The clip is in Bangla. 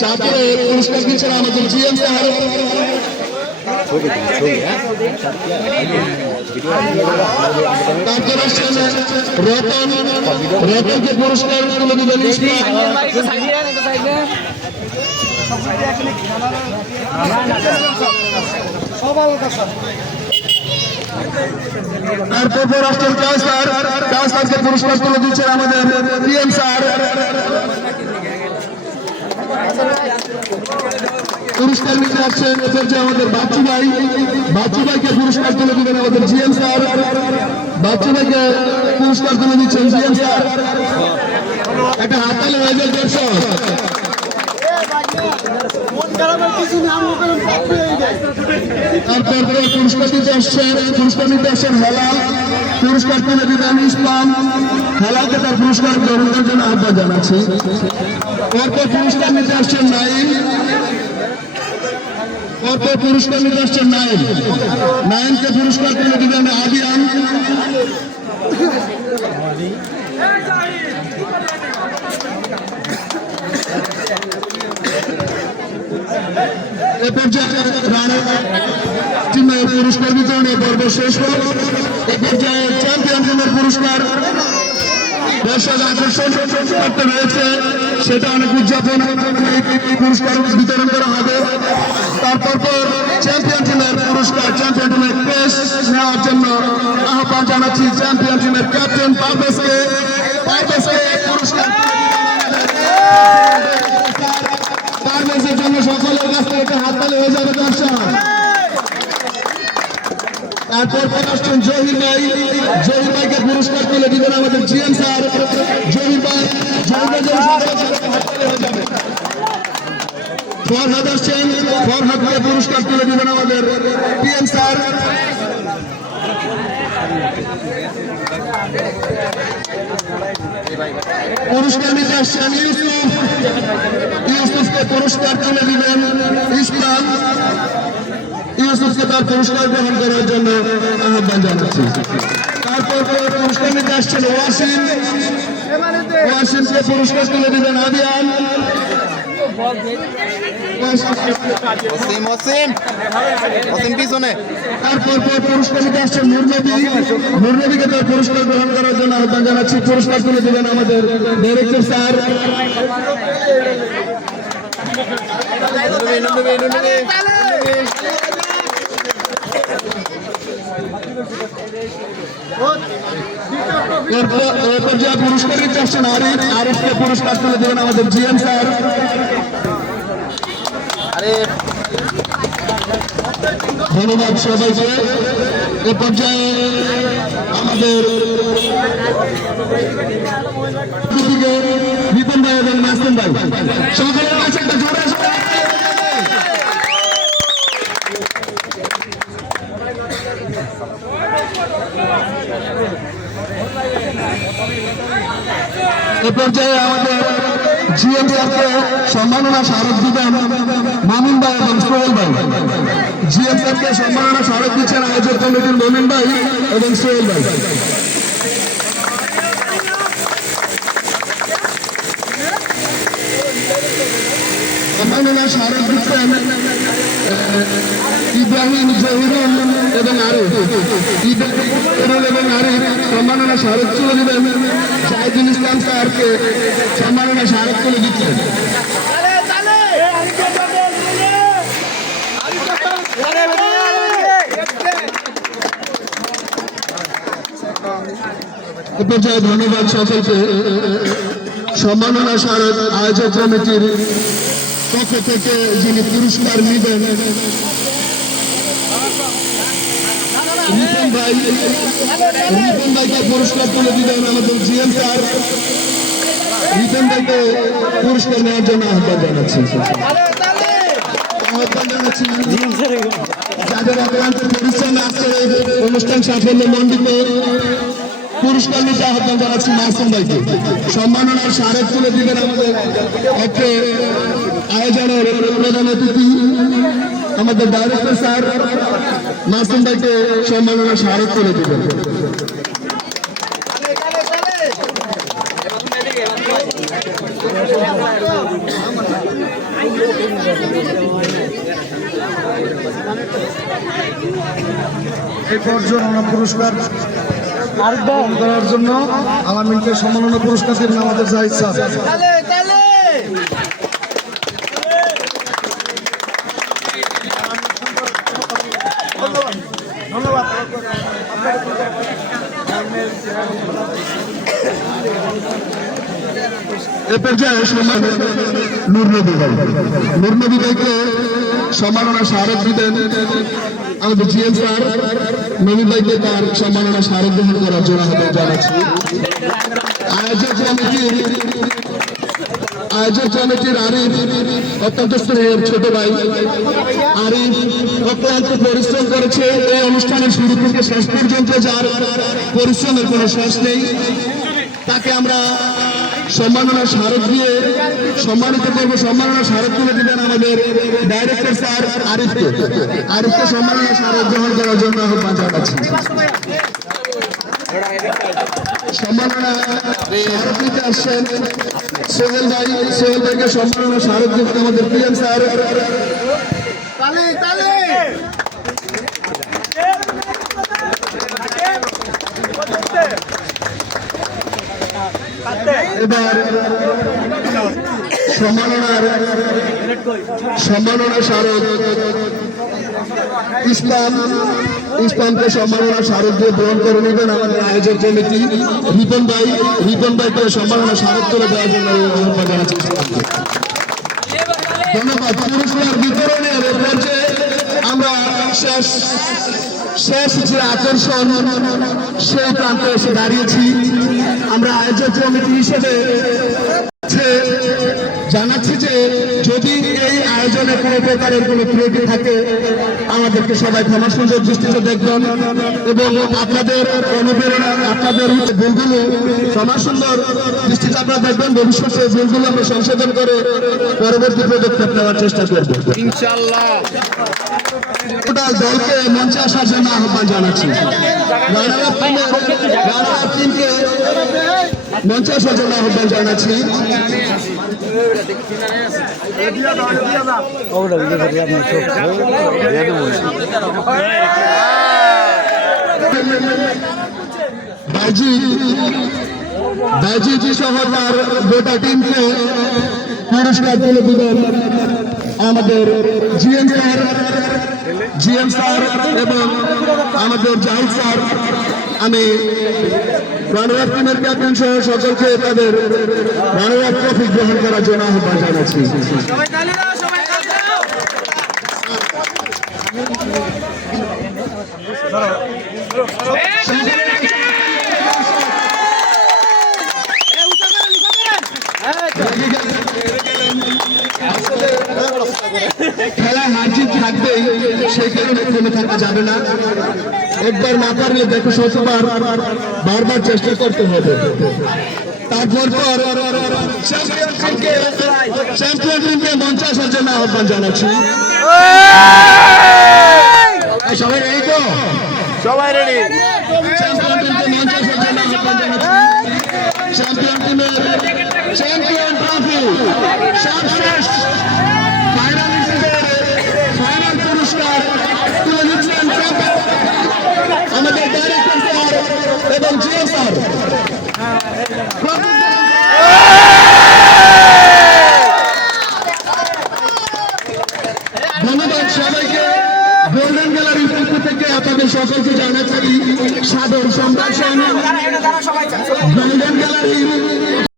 চাঁদপুরে পুরস্কার দিচ্ছেন আমাদের জিএম স্যার। তারপর রতনকে পুরস্কার তুলে দিবেন। তারপর আসছেন কাউসার কাউসারকে পুরস্কার তুলে দিচ্ছেন আমাদের পিএম স্যার। পুরস্কার নিতে আসছেন যে আমাদের বাচ্চু ভাই। বাচ্চু ভাইকে পুরস্কার তুলে দিবেন আমাদের জিএম স্যার। বাচ্চু ভাইকে পুরস্কার তুলে দিচ্ছেন জিএম স্যার। একটা হাতালে হয়ে যায় দর্শক তারপর পুরস্কার দিতে আসছেন পুরস্কার নিতে আসছেন হেলাল। পুরস্কার তুলে ইসলাম। হেলালকে তার পুরস্কার জন্য আহ্বান জানাচ্ছি। তারপর পুরস্কার নিতে আসছেন নাইম। তারপর পুরস্কার নিতে আসছেন নাইম। নাইমকে পুরস্কার তুলে আদিয়ান। এ পর্যায়ে রানের টিমে পুরস্কার বিতরণী পর্ব শেষ হল এ পর্যায়ে চ্যাম্পিয়ন টিমের পুরস্কার দর্শক আকর্ষণ করতে রয়েছে সেটা অনেক উদযাপন পুরস্কার বিতরণ করা হবে তারপর পর চ্যাম্পিয়ন টিমের পুরস্কার চ্যাম্পিয়ন টিমের প্রেস নেওয়ার জন্য আহ্বান জানাচ্ছি চ্যাম্পিয়ন টিমের ক্যাপ্টেন পারভেজকে পারভেজকে পুরস্কার পারভেজের জন্য সকলের কাছ থেকে একটা হাততালি হয়ে যাবে দর্শক তারপর পর আসছেন জহির ভাই জহির ভাইকে পুরস্কার তুলে দিবেন আমাদের জিএম স্যার। জহির ভাই ভাই। ফরহাদ আসছেন ফরহাদকে পুরস্কার তুলে দিবেন আমাদের পিএম স্যার। পুরস্কার নিতে আসছেন ইউসুফ। ইউসুফকে পুরস্কার তুলে দিবেন ইসলাম। ইউসুফকে তার পুরস্কার গ্রহণ করার জন্য আহ্বান জানাচ্ছি। তারপর পুরস্কার নিতে আসছেন ওয়াসিম। ওয়াসিমকে পুরস্কার তুলে দিবেন আদিয়ান। তারপর পুরস্কার নিতে আসছেন নুরনবী নুরনবীকে তার পুরস্কার গ্রহণ করার জন্য আহ্বান জানাচ্ছি। পুরস্কার তুলে দিবেন আমাদের ডাইরেক্টর স্যার। পুরস্কার নিতে আসছেন আরিফ আরিফকে আমাদের ধন্যবাদ সবাইকে। এ পর্যায়ে আমাদের দিকে ভাই এবং নাসিম ভাই। সকলের কাছে একটা জোরে এ পর্যায়ে আমাদের জিএম স্যারকে সম্মাননা স্মারক দিবেন মামুন ভাই এবং সোহেল ভাই। জিএম স্যারকে সম্মাননা স্মারক দিচ্ছেন আয়োজক কমিটির মমিন ভাই এবং সোহেল ভাই। সম্মাননা স্মারক দিচ্ছেন ইব্রাহিম জহিরুল এবং আরিফ। ইব্রাহিম এবং আরিফ সম্মাননা স্মারক তুলে দিবেন। জাহিদুল ইসলাম স্যারকে সম্মাননা স্মারক তুলে দিচ্ছেন পর্যায়ে ধন্যবাদ সকলকে। সম্মাননা স্মারক আয়োজক কমিটির পক্ষ থেকে যিনি পুরস্কার নেবেন রিপন ভাই রিপন ভাইকে পুরস্কার তুলে দিবেন আমাদের জিএম স্যার। রিপন ভাইকে পুরস্কার নেওয়ার জন্য আহ্বান জানাচ্ছি। আহ্বান জানাচ্ছি যাদের অক্লান্ত পরিশ্রম আজকের এই অনুষ্ঠান সাফল্য মণ্ডিত। পুরস্কার নিতে আহ্বান জানাচ্ছি মাসুম ভাইকে। সম্মাননার স্মারক তুলে দিবেন আমাদের অত্র আয়োজনের প্রধান অতিথি, আমাদের ডাইরেক্টর স্যার। মাসুম ভাইকে সম্মাননার স্মারক তুলে দিবেন। এই পুরস্কার করার জন্য আলামিনকে সম্মাননা পুরস্কার দেবেন আমাদের জাহিদ স্যার। এ পর্যায়ে সম্মান নূর নবী ভাই নূর নবী ভাইকে সম্মাননা স্মারক দিতেন আমাদের জিএম স্যার নবী ভাইকে আয়োজক কমিটির আয়োজক কমিটির আরিফ, অত্যন্ত স্নেহের ছোট ভাই। আরিফ অত্যন্ত পরিশ্রম করেছে। এই অনুষ্ঠানের শুরু থেকে শেষ পর্যন্ত যার পরিশ্রমের কোনো শেষ নেই, তাকে আমরা সম্মাননা স্মারক দিয়ে সম্মানিত করব। সম্মাননা স্মারক তুলে দিবেন আমাদের ডাইরেক্টর স্যার আরিফকে। আরিফকে সম্মাননা স্মারক গ্রহণ করার জন্য আহ্বান জানাচ্ছি। সম্মাননা স্মারক দিতে আসছেন সোহেল ভাই সোহেল ভাইকে সম্মাননা স্মারক দিতে আমাদের স্যার। তালে তালে। এবার সম্মাননার সম্মাননা স্মারক ইসলাম ইসলামকে সম্মাননা স্মারক দিয়ে গ্রহণ করে নেবেন আমাদের আয়োজক কমিটি। রিপন ভাই, রিপন ভাইকে সম্মাননা স্মারক করে দেওয়ার জন্য ধন্যবাদ। বিতরণের আমরা শেষ শেষ যে আকর্ষণ সেই প্রান্তে এসে দাঁড়িয়েছি। আমরা আয়োজক কমিটি হিসেবে জানাচ্ছি যে যদি এই আয়োজনে কোনো প্রকারের কোনো ত্রুটি থাকে আমাদেরকে সবাই ক্ষমা সুন্দর দৃষ্টিতে দেখবেন এবং আপনাদের অনুপ্রেরণা আপনাদের ভুলগুলো ক্ষমা সুন্দর দৃষ্টিতে আপনারা দেখবেন। ভবিষ্যতে ভুলগুলো আমরা সংশোধন করে পরবর্তী পদক্ষেপ নেওয়ার চেষ্টা করব। টোটাল দলকে মঞ্চে আসার জন্য আহ্বান জানাচ্ছি। মঞ্চে আসার জন্য আহ্বান জানাচ্ছি। বাইজি বাইজি সহ তার গোটা টিমকে পুরস্কার তুলে দিবেন আমাদের জিএম স্যার জিএম স্যার এবং আমাদের জাহিদ স্যার। আমি রানওয়ার টিমের ক্যাপ্টেন সহ সকলকে তাদের রানওয়ার ট্রফি গ্রহণ করার জন্য আহ্বান জানাচ্ছি। খেলা কারণে থেমে থাকা যাবে না। একবার না পারলে দেখো শতবার বারবার চেষ্টা করতে হবে। তারপর পর চ্যাম্পিয়ন টিমকে মঞ্চে আসার জন্য আহ্বান জানাচ্ছি। সবাই এই তো? সবাই রেডি চ্যাম্পিয়ন মঞ্চে আসার জন্য আহ্বান জানাচ্ছি। চ্যাম্পিয়ন টিমের চ্যাম্পিয়ন ট্রফি সর্বশেষ ফাইনালিস্টদের ফাইনাল পুরস্কার তুলে দিচ্ছেন আমাদের ডাইরেক্টর স্যার এবং জিও স্যার